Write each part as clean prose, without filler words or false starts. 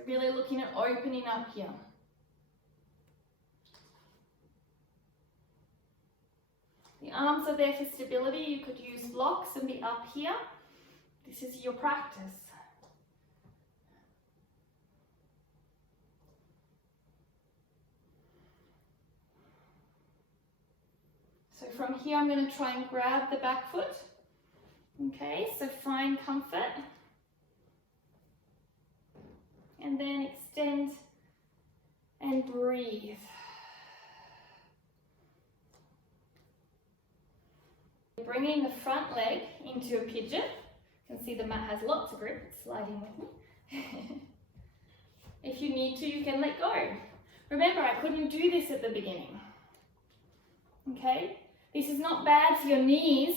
So really looking at opening up here. The arms are there for stability. You could use blocks and be up here. This is your practice. So from here, I'm going to try and grab the back foot. Okay, so find comfort. And then extend and breathe. Bringing the front leg into a pigeon. You can see the mat has lots of grip. It's sliding with me. If you need to, you can let go. Remember, I couldn't do this at the beginning. Okay? This is not bad for your knees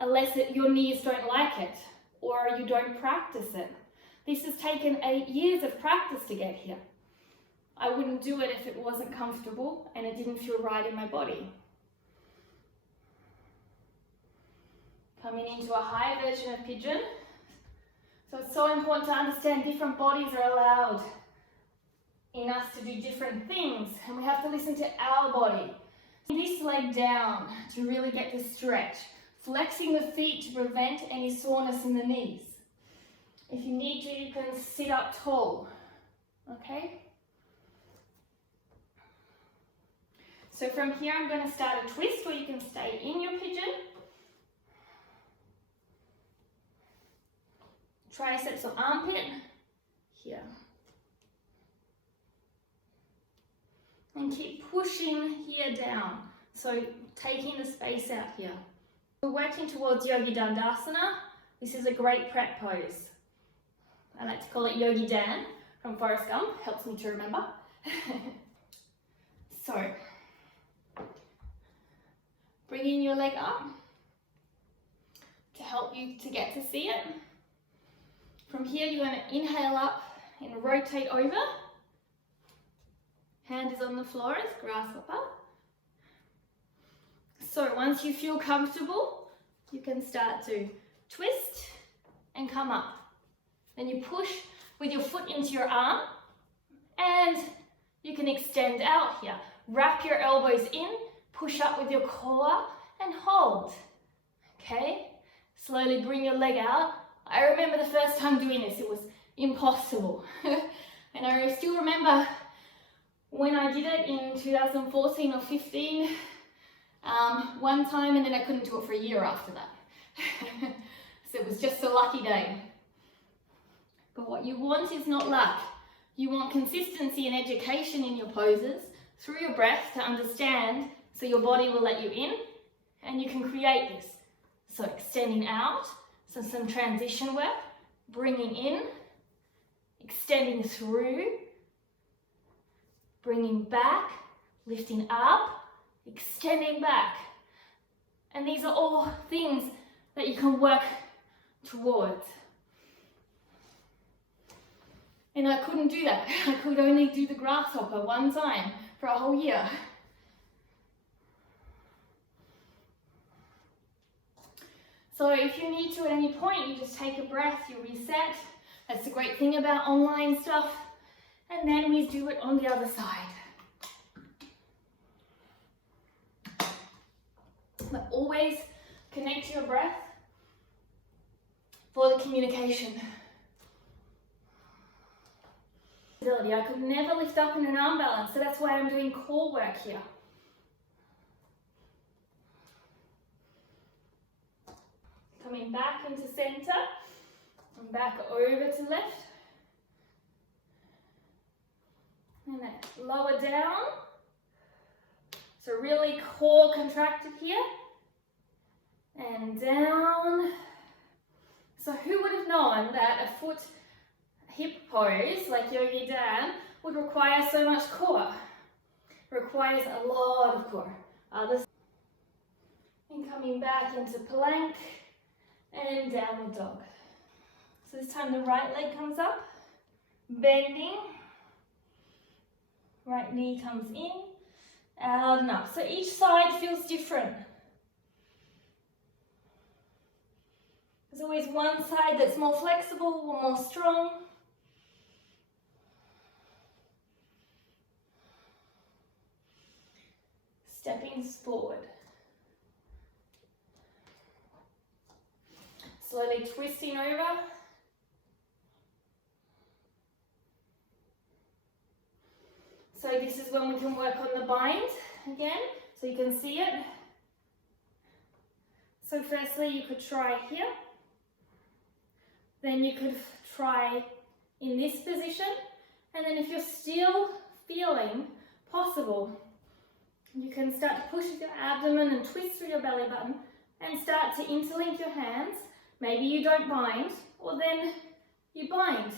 unless your knees don't like it or you don't practice it. This has taken 8 years of practice to get here. I wouldn't do it if it wasn't comfortable and it didn't feel right in my body. Coming into a higher version of pigeon. So it's so important to understand different bodies are allowed in us to do different things, and we have to listen to our body. This leg down to really get the stretch. Flexing the feet to prevent any soreness in the knees. If you need to, you can sit up tall, okay? So from here, I'm going to start a twist where you can stay in your pigeon. Triceps or armpit, here. And keep pushing here down. So taking the space out here. We're working towards Yogi Dandasana. This is a great prep pose. I like to call it Yogi Dan from Forrest Gump. Helps me to remember. So, bringing your leg up to help you to get to see it. From here, you're going to inhale up and rotate over. Hand is on the floor as grasshopper. So once you feel comfortable, you can start to twist and come up. Then you push with your foot into your arm and you can extend out here. Wrap your elbows in, push up with your core and hold. Okay? Slowly bring your leg out. I remember the first time doing this, it was impossible. And I still remember when I did it in 2014 or 15, one time, and then I couldn't do it for a year after that. So it was just a lucky day. But what you want is not luck. You want consistency and education in your poses through your breath to understand, so your body will let you in and you can create this. So extending out, so some transition work, bringing in, extending through, bringing back, lifting up, extending back. And these are all things that you can work towards. And I couldn't do that. I could only do the grasshopper one time for a whole year. So if you need to at any point, you just take a breath, you reset. That's the great thing about online stuff. And then we do it on the other side. But always connect to your breath for the communication. I could never lift up in an arm balance, so that's why I'm doing core work here. Coming back into center and back over to left. And then lower down. So really core contracted here. And down. So who would have known that a foot hip pose like Yogi Dan would require so much core? Requires a lot of core. And coming back into plank and downward dog. So this time the right leg comes up, bending. Right knee comes in, out and up. So each side feels different. There's always one side that's more flexible or more strong. knees forward. Slowly twisting over. So this is when we can work on the bind again, so you can see it. So firstly, you could try here. Then you could try in this position. And then if you're still feeling possible, you can start to push with your abdomen and twist through your belly button and start to interlink your hands. Maybe you don't bind, or then you bind.